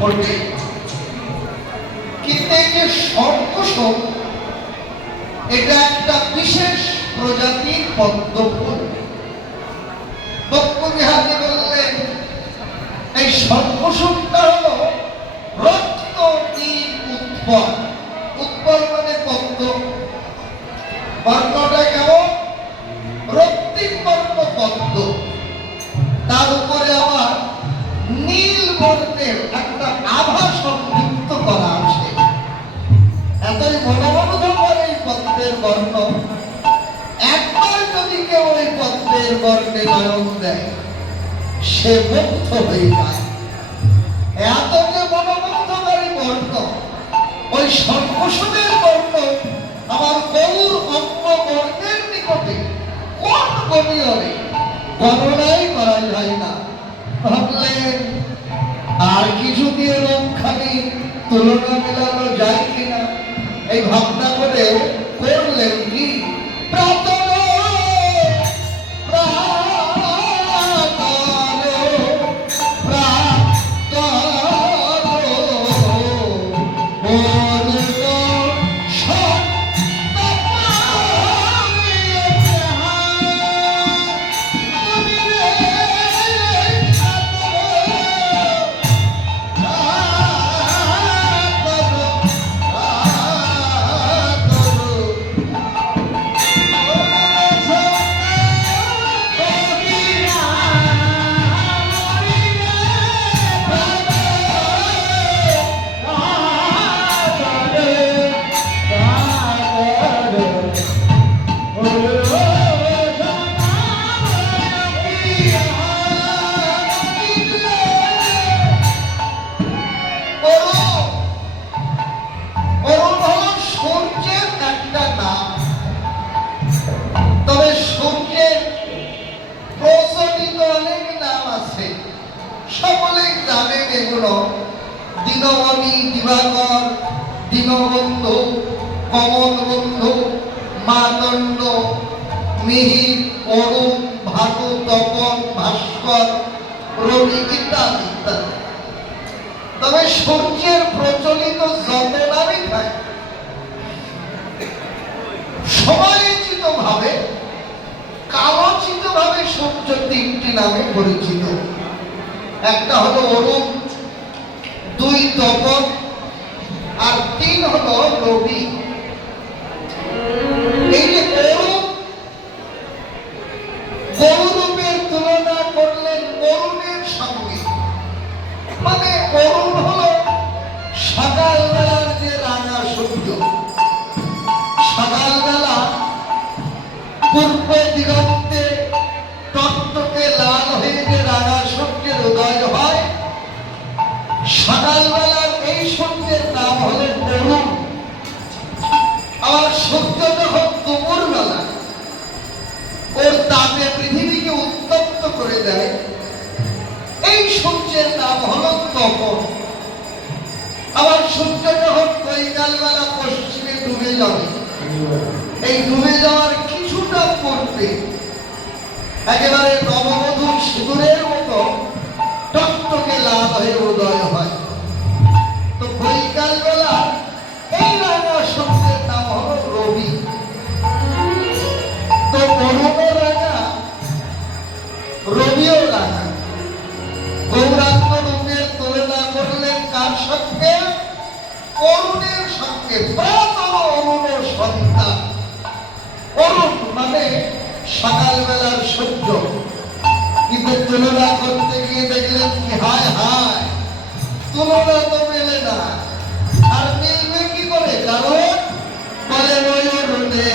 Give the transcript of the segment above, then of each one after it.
ফোটে, কিন্তু এই যে শঙ্খশোক এটা একটা বিশেষ প্রজাতির পদ্ম ফুল। বক্তবিহারী বললেন এই শঙ্খশোকটা হলো রক্ত নীল উৎপল। উৎপল মানে পদ্ম, বর্ণটা কেমন রক্তিম বর্ণ পদ্ম, তার উপরে আবার নীল বর্ণের একটা আভা সংযুক্ত করা আছে। এতই মনোমুগ্ধকর এই পদ্মের বর্ণ, একবার যদি কেউ ওই পদ্মের বর্ণে নয়ন দেয় সে মুগ্ধ হয়ে যায়। এত যে মনোমুগ্ধকারী বর্ণ, ওই শঙ্খশোকের বর্ণ আমার গৌর অঙ্গ বর্ণের নিকটে কোন গভীরে গণনাই করা যায় না। ভাবলেন আর কিছু দিয়ে রংখানি তুলনা মেলানো যায় কিনা, এই ভাবনা করে করলেন কি সকলেই জানেন এগুলো। দীনমণি, দিবাকর, দীনবন্ধু, কমলবন্ধু, মাতণ্ড, মিহির, অরুণ, ভানু, তপন, ভাস্কর, রবি ইত্যাদি ইত্যাদি। তবে সূর্যের প্রচলিত যত নামই থাকে সমালোচিত ভাবে কালোচিত ভাবে সূর্য তিনটি নামে পরিচিত। একটা হলো অরুণ, দুই তপন, আর তিন হলো রবি। এই যে অরুণ, গৌরবের তুলনা করলেন অরুণের সঙ্গে, মানে অরুণ হলো সকালবেলার যে রাঙা সূর্য। সকালবেলা পূর্ব দিগন্তে টকটকে লাল হয়ে যে রাঙা সূর্যের উদয় হয়, সকালবেলার এই সূর্যের নাম হলো অরুণ। আবার সূর্য যখন দুপুর বেলা ওর তাপে পৃথিবীকে উত্তপ্ত করে দেয়, এই সূর্যের নাম হলো তপন। আবার সূর্য যখন বৈকাল বেলা পশ্চিমে ডুবে যাবে, এই ডুবে যাওয়ার কিছুটা পূর্বে একেবারে নববধূর সিঁদুরের মতো টকটকে লাল হয়ে উদয় হয়। তো বৈকাল বেলা এই রাঙা সূর্যের নাম হলো রবি। তো অরুণও রাঙা, রবিও রাঙা। গৌরাঙ্গ রূপের তুলনা করলেন কার সঙ্গে? অরুণের সঙ্গে। প্রাতঃ অরুণ সন্তান। অরুণ মানে সকালবেলার সূর্য। কিন্তু তুলনা করতে গিয়ে দেখলেন কি হায় হায়, তুলনা তো মেলে না। আর মিলবে কি করে? কারণ বলে অরুণে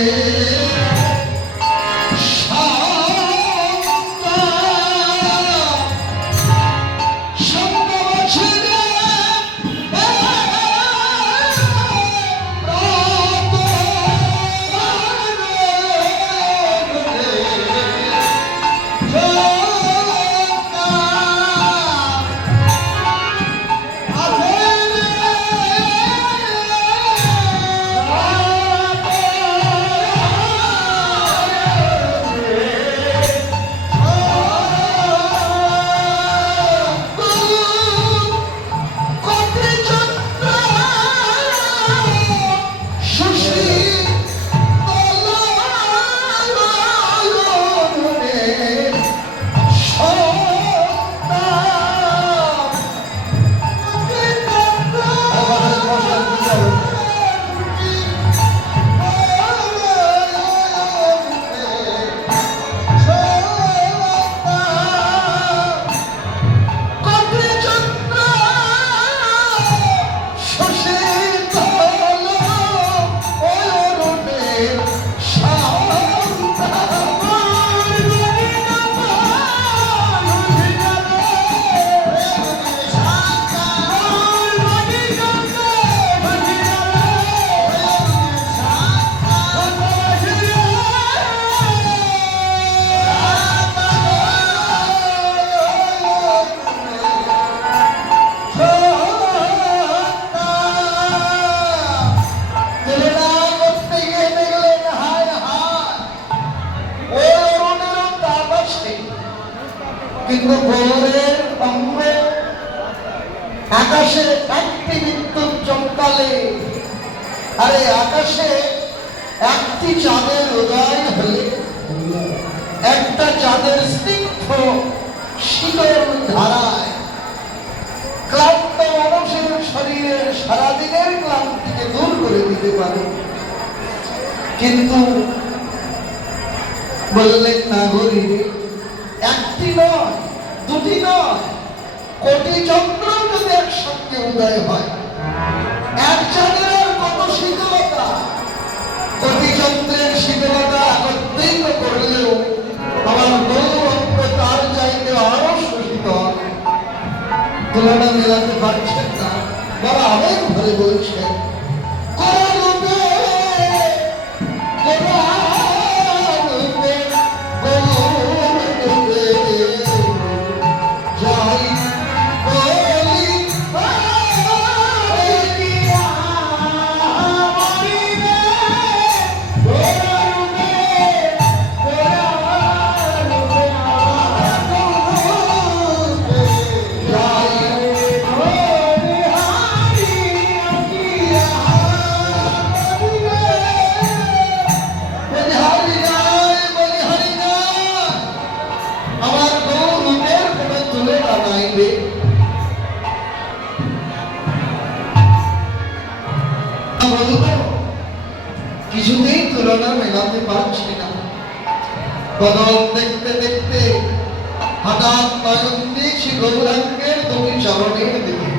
কিন্তু গৌরের অঙ্গ আকাশে একটি বিদ্যুৎ চমকালে, আরে আকাশে একটি চাঁদের উদয় হলে, একটা চাঁদের স্নিগ্ধ শীতল ধারায় ক্লান্ত মানুষের শরীরের সারাদিনের ক্লান্তিকে দূর করে দিতে পারে। কিন্তু বললেন নাগরীরে, একটি নয়, দুটি নয়, কোটি চন্দ্র যদি একসঙ্গে উদয় হয়, এক চাঁদের আর কত শীতলতা, কোটি চন্দ্রের শীতলতা একত্রিত করলেও আমার গৌরব তার চাইতে আরো শীতল। তুলনা মেলাতে পারছেন না, বড় আবেগ ভরে বলছেন, কিছুতেই তুলনা মেলাতে পারছি না। বদল দেখতে দেখতে হঠাৎ নয়ন দিয়েছি গৌরাঙ্গের দুটি চরণের দিকে।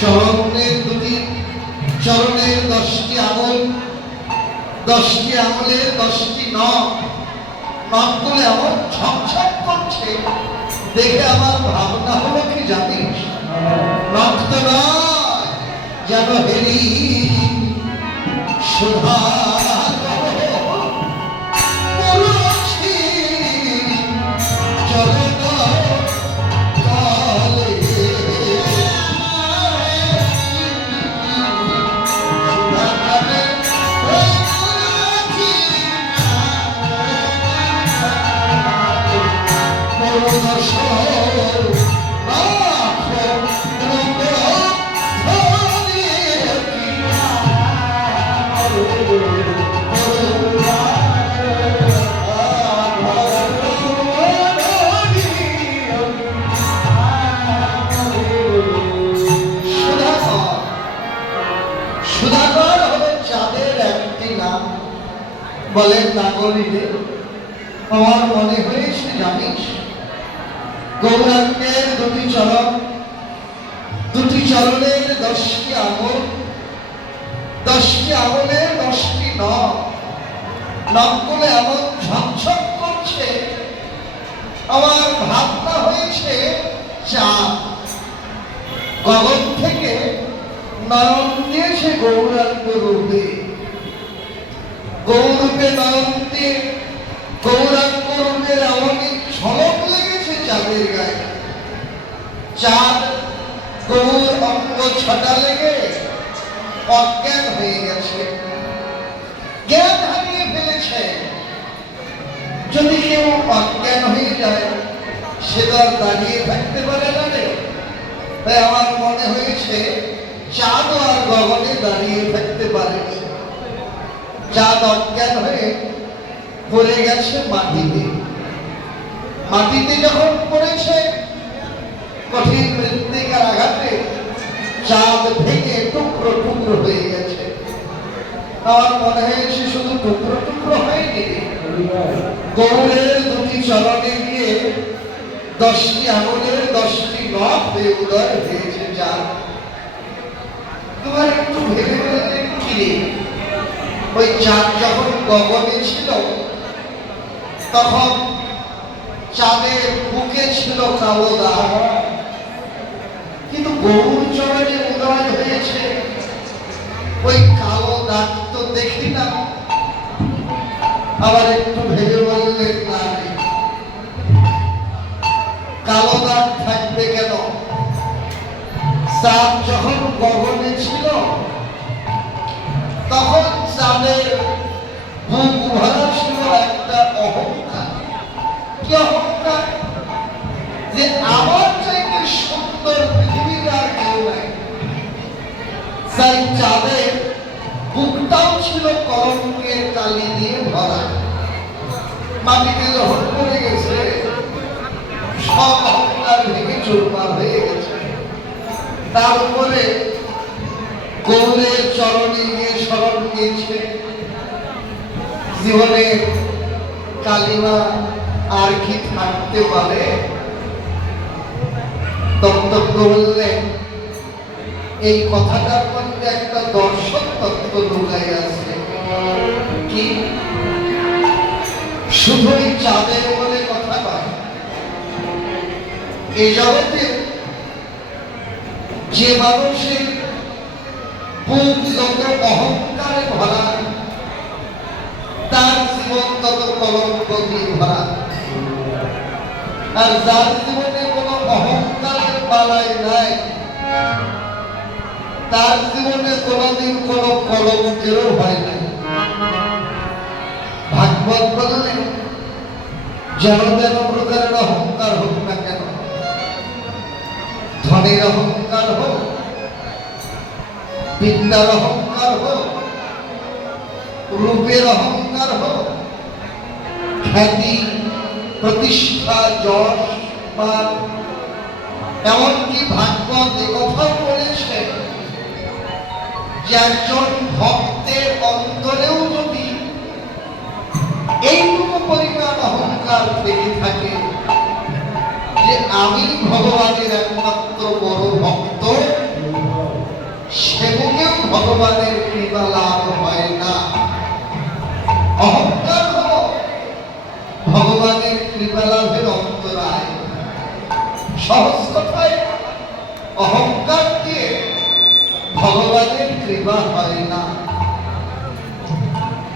চরণের দুটি চরণের 10টি আঙুল, 10টি আঙুলের 10টি নখ, নখগুলো এমন ঝকঝক করছে, দেখে আমার ভাবনা হলো কি জানিস, নখ তো নয়, যেন হেরি সুধা বলেন নাগরীরে, আমার মনে হয়েছে জানিস, গৌরাঙ্গের দুটি চরণ, দুটি চরণের 10টি আঙুল, 10টি আঙুলের 10টি নখ, নখগুলো এমন ঝকঝক করছে, আমার ভাবনা হয়েছে চাঁদ গগন থেকে নয়ন দিয়েছে গৌরাঙ্গ রূপে, গৌরূপে নয়ন দিয়ে গৌরাঙ্গ রূপের এমনই ঝলক লেগেছে চাঁদের গায়ে। চাঁদ গৌর অঙ্গ ছটা লেগে অজ্ঞান হয়ে গেছে, জ্ঞান হারিয়ে ফেলেছে। যদি কেউ অজ্ঞান হয়ে যায়, সে তো আর দাঁড়িয়ে থাকতে পারে না রে। তাই আমার মনে হয়েছে চাঁদ আর গগনে দাঁড়িয়ে থাকতে পারেনি, চাঁদ অজ্ঞান হয়ে পড়ে গেছে মাটিতে। মাটিতে যখন পড়েছে, কঠিন মৃত্তিকার আঘাতে চাঁদ ভেঙে টুকরো টুকরো হয়ে গেছে। আমার মনে হয়েছে শুধু টুকরো টুকরো হয়নি, গৌরের দুটি চরণে গিয়ে 10টি আঙুলের 10টি নখ হয়ে উদয় হয়েছে চাঁদ। তোমার একটু ভেবে বলতে কি রে, ওই চাঁদ যখন গগনে ছিল, তখন চাঁদের বুকে ছিল কালো দাগ, কিন্তু গৌর চরণে উদয় হয়েছে, ওই কালো দাগ তো দেখি না। আবার একটু ভেবে বললেন না, কালো দাগ থাকবে কেন? চাঁদ যখন গগনে ছিল, তখন চাঁদের বুক ভরা ছিল একটা অহংকার। কি চাঁদের বুকটাও ছিল কলঙ্কের কালি দিয়ে ভরা। মাটিতে যখন পড়ে গেছে সব অহংকার ভেঙে চুরমার হয়ে গেছে। তার উপরে গৌরের চরণে গিয়ে শরণ নিয়েছে, জীবনে কালিমা আর কি থাকতে পারে? তত্ত্ব বললেন এই কথাটার মধ্যে একটা দর্শন তত্ত্ব লুকাই আছে। কি? শুধুই চাঁদের বলে কথা নয়, এই জগতে যে মানুষের বুক যত অহংকারে ভরা, তার জীবন তত কলঙ্ক দিয়ে ভরা। আর যার জীবনে কোনো অহংকারের বালাই নাই, তার জীবনে কোনোদিন কোনো কলঙ্কেরও ভয় নাই। ভাগবত বললেন যেন যেন প্রকারের অহংকার হোক না কেন, ধনের অহংকার হোক, বিদ্যার অহংকার হোক, রূপের অহংকার হোক, খ্যাতি, প্রতিষ্ঠা, যশ, মান, এমনকি ভাগবত একথাও বলেছে যে একজন ভক্তের অন্তরেও যদি এইটুকু পরিমাণ অহংকার থেকে থাকে যে আমি ভগবানের একমাত্র বড় ভক্ত, সেগুলোও ভগবানের কৃপা লাভ হয় না। অহংকার হল ভগবানের কৃপা লাভের অন্তরায়। সহজ কথায় অহংকার দিয়ে ভগবানের কৃপা হয় না।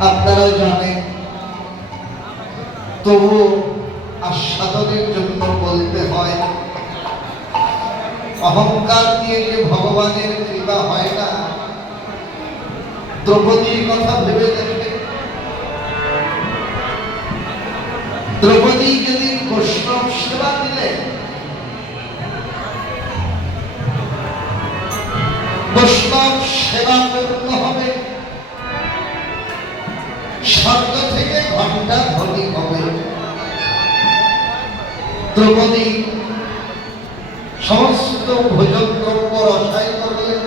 আপনারা জানেন, তবু আস্বাদনের জন্য বলতে হয়, অহংকার দিয়ে যে ভগবানের কৃপা হয় না। দ্রৌপদীর কথা ভেবে দেখে, দ্রৌপদী যেদিন বৈষ্ণব সেবা দিলেন, বৈষ্ণব সেবা পূর্ণ হবে, স্বর্গ থেকে ঘণ্টা ধ্বনি হবে। দ্রৌপদী সমস্ত ভোজন দ্রব্য রসায় করলেন।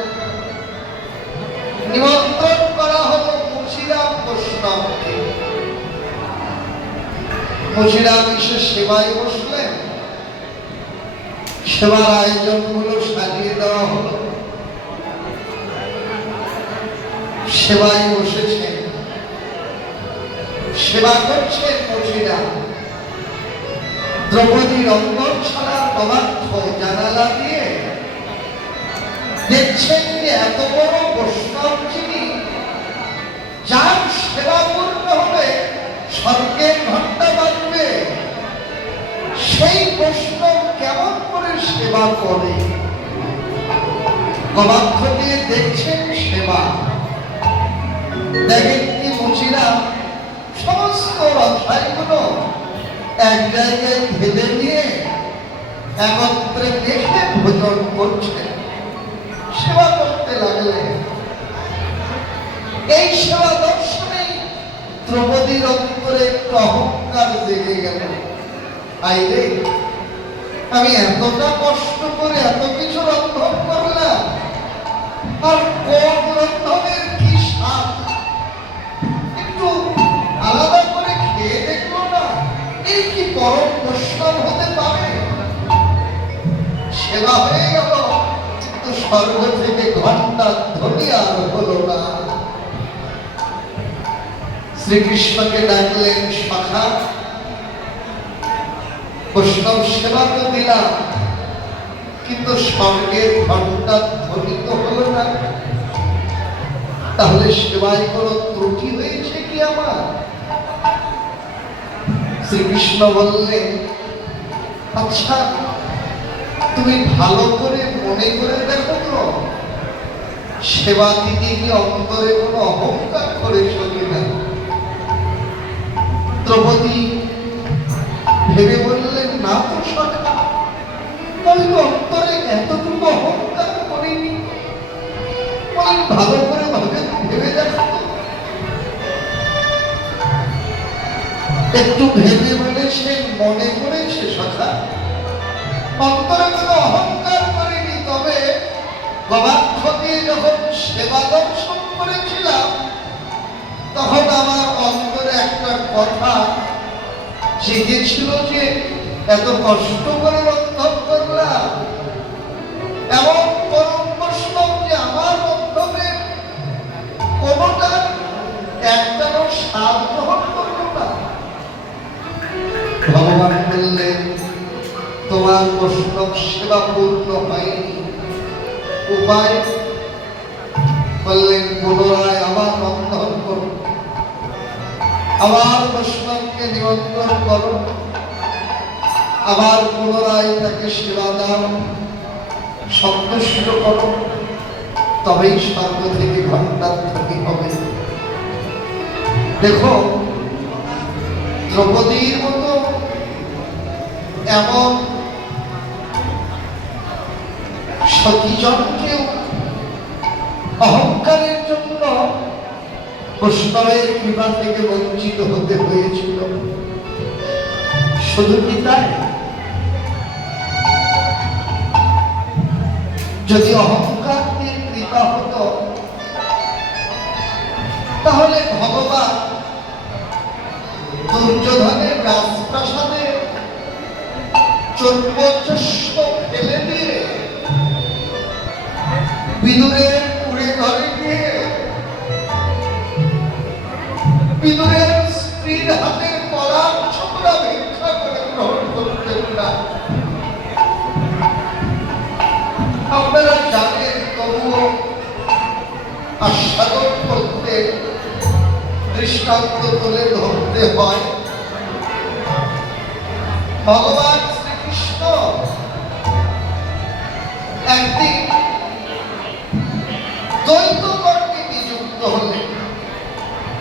নিমন্ত্রণ করা হলো মুচিরাম বৈষ্ণবকে। মুচিরাম এসে সেবায় বসলেন। সেবার আয়োজনগুলো সাজিয়ে দেওয়া হলো। সেবায় বসেছেন, সেবা করছেন মুচিরাম। দ্রৌপদীর অন্তর ছাড়া পদার্থ জানালা দিয়ে দেখছেন যে এত বড় বৈষ্ণব যিনি, যার সেবা পূর্ণ হলে স্বর্গের ঘণ্টা বাজবে, সেই বৈষ্ণব কেমন করে সেবা করে? কবাক্ষ দিয়ে দেখছেন সেবা। দেখেন কি মুচিরাম সমস্ত রসায়গুলো এক জায়গায় ঢেলে নিয়ে একত্রে দেখে ভোজন করছে, সেবা করতে লাগলেন। এই সেবা দর্শনে দ্রৌপদীর অন্তরে একটু অহংকার জেগে গেল। আইরে, আমি এতটা কষ্ট করে এত কিছু রন্ধন করলাম, আর কোন রন্ধনের কি স্বাদ, একটু আলাদা করে খেয়ে দেখলো না? এই কি পরম বৈষ্ণব হতে পারে? সেবা হয়ে গেল, কিন্তু স্বর্গ থেকে ঘণ্টা ধ্বনি আর হলো না। শ্রীকৃষ্ণকে ডাকলেন, শাখা, বৈষ্ণব সেবা তো দিলাম, কিন্তু স্বর্গের ঘণ্টা ধ্বনি তো হলো না। তাহলে সেবায় কোনো ত্রুটি হয়েছে কি আমার? শ্রীকৃষ্ণ বললেন, আচ্ছা তুমি ভালো করে মনে করে দেখো তো, সেবা দিতে কি অন্তরে কোনো অহংকার করেছ কিনা? দ্রৌপদী ভেবে বললেন, না তো সখা, আমি তো অন্তরে এতটুকু অহংকার করিনি। ভালো করে ভেবে দেখো, একটু ভেবে বলে সে মনে করেছে সখা, অন্তরে কোনো অহংকার করেনি। তবে গবাক্ষ দিয়ে যখন সেবা দর্শন করেছিলাম, তখন আমার অন্তরে একটা কথা জেগেছিল যে এত কষ্ট করে রন্ধন করলাম, এমন পরম বৈষ্ণব যে আমার রন্ধনের কোনটা একটারও স্বাদ গ্রহণ করল না। ভগবান বললেন, তোমার বৈষ্ণব সেবা পূর্ণ হয়নি। উপায় বললেন, পুনরায় আবার রন্ধন করো, আবার বৈষ্ণবকে নিমন্ত্রণ করো, আবার পুনরায় তাকে সেবা দাও, সন্তুষ্ট করো, তবেই স্বর্গ থেকে ঘণ্টাধ্বনি হবে। দেখো, দ্রৌপদীর মতো এমন সতীজনকেও অহংকারের জন্য বৈষ্ণবের কৃপা থেকে বঞ্চিত হতে হয়েছিল। শুধু কি তাই? যদি অহংকার দিয়ে কৃপা হতো, তাহলে ভগবান দুর্যোধনের রাজপ্রাসাদে চর্বচস্য ফেলে দিয়ে বিদুরের কুড়ে ঘরে গিয়ে বিদুরের স্ত্রীর হাতের কলার ছোকরা ভিক্ষা করে গ্রহণ করতেন না। আপনারা জানেন, তবুও আস্বাদন করতে দৃষ্টান্ত তুলে ধরতে হয়। ভগবান শ্রীকৃষ্ণ একদিন দ্বৈত কর্মে নিযুক্ত হলেন,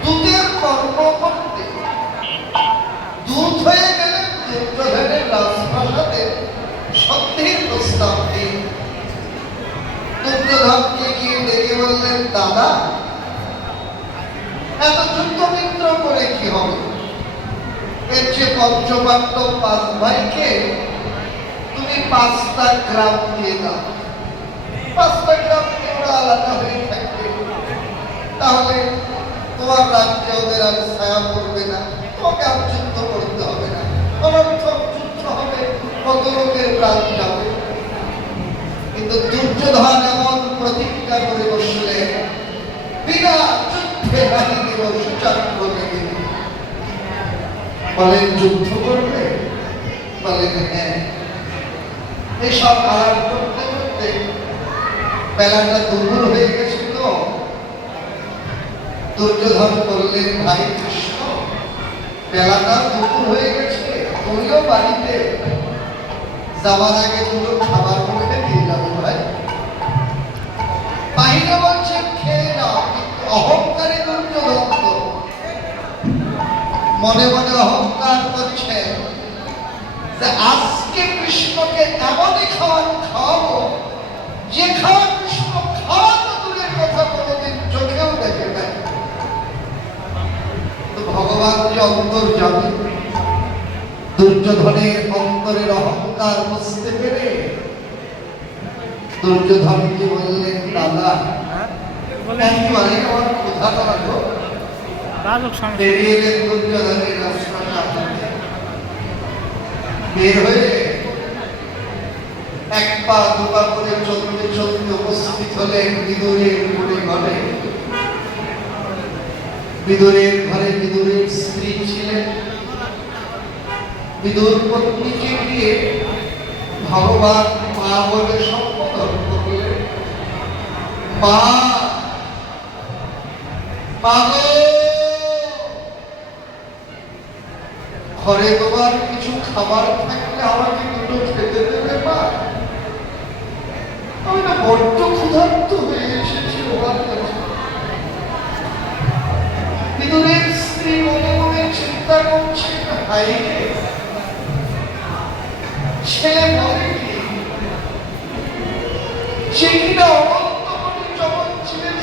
দূতের কর্ম করতে। দূত হয়ে গেলেন দুর্যোধনের রাজপ্রাসাদে সন্ধির প্রস্তাব দিয়ে। দুর্যোধনকে গিয়ে ডেকে বললেন, দাদা, এত যুদ্ধ মিত্র করে কি হবে? এর যে পঞ্চপাণ্ডব 5 ভাইকে তুমি 5টা গ্রাম দিয়ে দাও, 5টা গ্রাম ওরা আলাদা হয়ে থাকবে, তাহলে তোমার রাজ্যে ওদের আর ছায়া পড়বে না, তোমাকে আর যুদ্ধ করতে হবে না, অনর্থক যুদ্ধ হবে, কত লোকের প্রাণ যাবে। কিন্তু দুর্যোধন এমন প্রতিজ্ঞা করে বসলে, বিনা যুদ্ধে বাহিনী সুচাগ্র লেগে। বলেন, যুদ্ধ করবে? বলেন, হ্যাঁ। এইসব আলাপ করতে করতে বেলাটা দুপুর হয়ে গেছিল। দুর্যোধন বললেন, ভাই কৃষ্ণ, বেলাটা দুপুর হয়ে গেছে, তুমিও বাড়িতে যাওয়ার আগে দুটো খাবার মুখে দিয়ে যাবে ভাই। বাহিরে বলছে খেয়ে যাও, কিন্তু অহংকারী দুর্যোধন তো মনে মনে অহংকার করছে যে আজকে কৃষ্ণকে এমনই খাওয়ান খাওয়াবো, যে খাওয়া কৃষ্ণ খাওয়ানো দূরের কথা কোনোদিন চোখেও দেখে নাই। তো ভগবান যে অন্তর্যামী, দুর্যোধনের অন্তরের অহংকার বুঝতে পেরে দুর্যোধনকে বললেন, দাদা, একেবারে আমার ক্ষুধা লাগলো। বেরিয়ে এলেন দুর্যোধনের রাজপ্রাসাদ, বের হয়ে 1 পা 2 পা করে চলতে চলতে উপস্থিত হলেন বিদুরের কুড়ে ঘরে। বিদুরের ঘরে বিদুরের স্ত্রী ছিলেন। বিদুর পত্নীকে গিয়ে ভগবান মা বলে সম্বোধন করলেন, মা, ঘরে তোমার কিছু খাবার থাকলে আমাকে দুটো খেতে দেবে মা? আমি না বড্ড ক্ষুধার্ত হয়ে এসেছি তোমার কাছে। বিদুরের স্ত্রী মনে মনে চিন্তা করছে, ভাই ছেলে বলে কি, সে কিনা অনন্ত কোটি জগৎ ছিলেন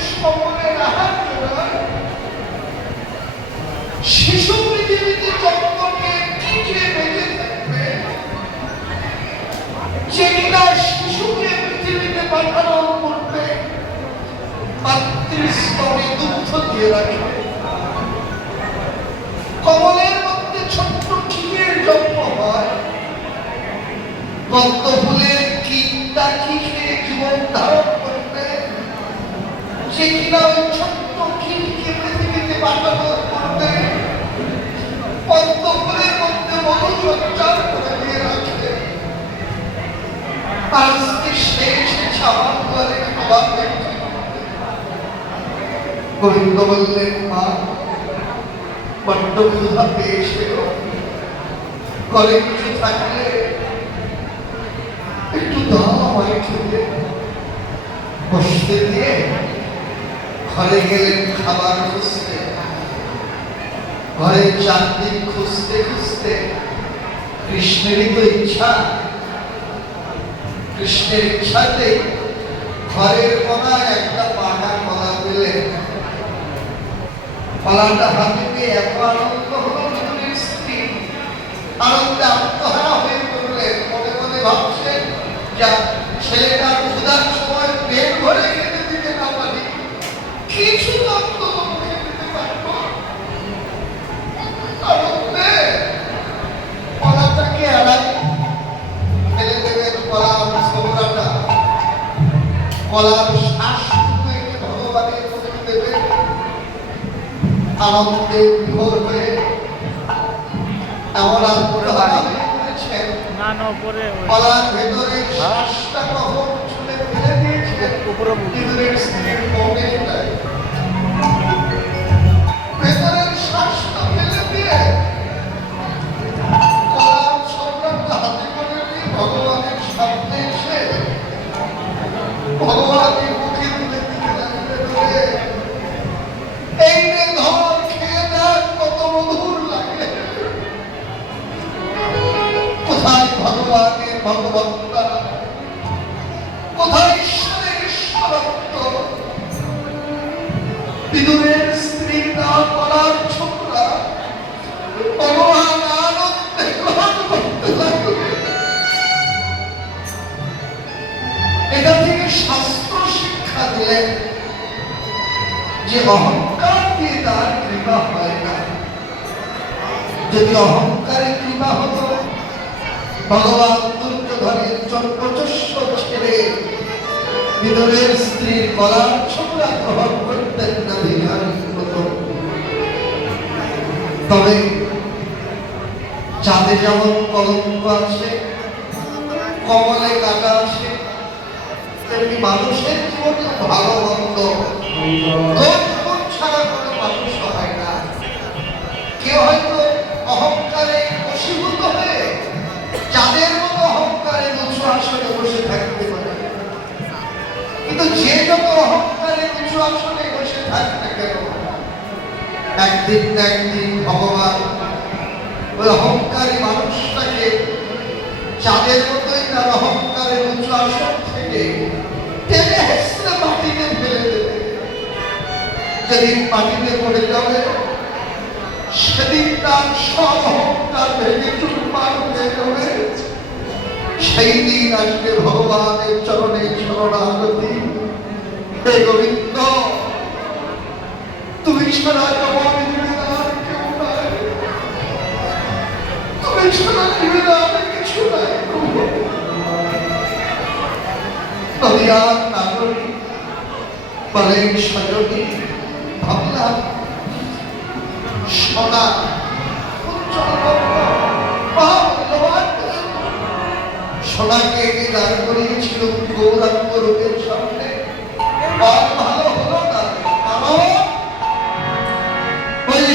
স্ত্রীর স্তনে দুগ্ধ দিয়ে রাখে। কমলের মধ্যে ছোট্ট ক্ষীরের জন্ম হয়। পদ্ম ফুলের কীটটা কি খেয়ে জীবন ধারণ করবে, সে কিনা ওই ছোট্ট ক্ষীরকে পৃথিবীতে পাঠানো করবে। পদ্ম ফুলের মধ্যে মধু সঞ্চার করে দিয়ে রাখে। আজকে শেষ ছাওয়ার ঘরে খাবার দেখতে। গোবিন্দ বললেন, মা বড্ড ক্ষুধা পেয়েছে, ঘরে কিছু থাকলে একটু দাও আমায় খেতে। বসতে দিয়ে ঘরে গেলেন খাবার খুঁজতে। ঘরে চারদিক খুঁজতে খুঁজতে কৃষ্ণেরই তো ইচ্ছা, কৃষ্ণের ইচ্ছাতে ঘরের কোনায় একটা পাকা কলা পেলেন। কলাটা হাতে পেয়ে এত আনন্দ হলো বিদুরের স্ত্রী, আনন্দে আত্মহারা হয়ে পড়লেন। মনে মনে ভাবছেন, যা ছেলেটার ক্ষুধার সময় পেট ভরে খেতে দিতে না পারি, কিছু অন্তত মুখে দিতে পারবো। আনন্দে কলাটাকে এড়াই ফেলে দেবেন। কলার শ্বাসটুকু এনে ভগবানের মুখে দেবে। আনন্দে বিভোর হয়ে এমন আত্মহারা হয়ে পড়েছেন, কলার ভেতরে শ্বাসটা কখন ছুলে ফেলে দিয়েছেন বিদুরের স্ত্রীর মনে নাই। ভেতরের শ্বাসটা ফেলে দিয়ে কলার ছত্রটা হাতে করে নিয়ে ভগবানের সামনে এসে ভগবানের মুখে তুলে দিতে লাগলেন, এই রে ধর, খেয়ে দেখ কত মধুর লাগে। কোথায় ভগবানের ভগবত্তা, কোথায় ঈশ্বরের ঈশ্বরত্ব। বিদুরের স্ত্রীর নাম কলার ছোকরা ভগবান আনন্দে গ্রহণ করতে লাগলেন। এটা থেকে শাস্ত্র শিক্ষা দিলেন যে অহংকার দিয়ে তার কৃপা হয় না। যদি অহংকারে কৃপা হতো, ভগবান দুর্যোধনের চর্পচস্য ছেড়ে বিদুরের স্ত্রীর কলার ছোকরা গ্রহণ করতেন না, বিহারী হতো। তবে চাঁদে যেমন কলঙ্ক আছে, কমলে কাটা আছে, তেমনি মানুষের জীবনে ভালো মন্দ দোষ ছাড়া কোনো মানুষ হয় না। কেউ হয়তো অহংকারে বশীভূত হয়ে যাদের মতো অহংকারে উঁচু আসনে বসে থাকতে পারে, কিন্তু যে যত অহংকারে উঁচু আসনে বসে থাকে না কেন, একদিন না একদিন ভগবান ওই অহংকারী মানুষটাকে যাদের মতোই তার অহংকারের উঁচু আসন থেকে টেনে হেসড়ে মাটিতে ফেলে দেবে। যেদিন মাটিতে পড়ে যাবে, সেদিন তার সব অহংকার ভেঙে চুরমার হয়ে যাবে। সেই দিন আসবে ভগবানের চরণে শরণাগতি। হে গোবিন্দ, তুমি ছাড়া জবাব দিবে না আর কেউ নাই, তুমি ছাড়া দিবে না আর কিছু নাই। নদিয়ার নাগরী বলেন, সজনী ভাবলাম সোনা সোনাকে এনে দাঁড় করিয়েছিল গৌরাঙ্গ রূপের সামনে। আর ভালো হলো না, কারণ ওই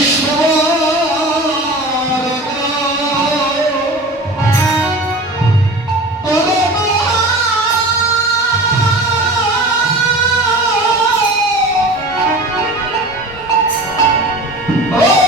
Oh!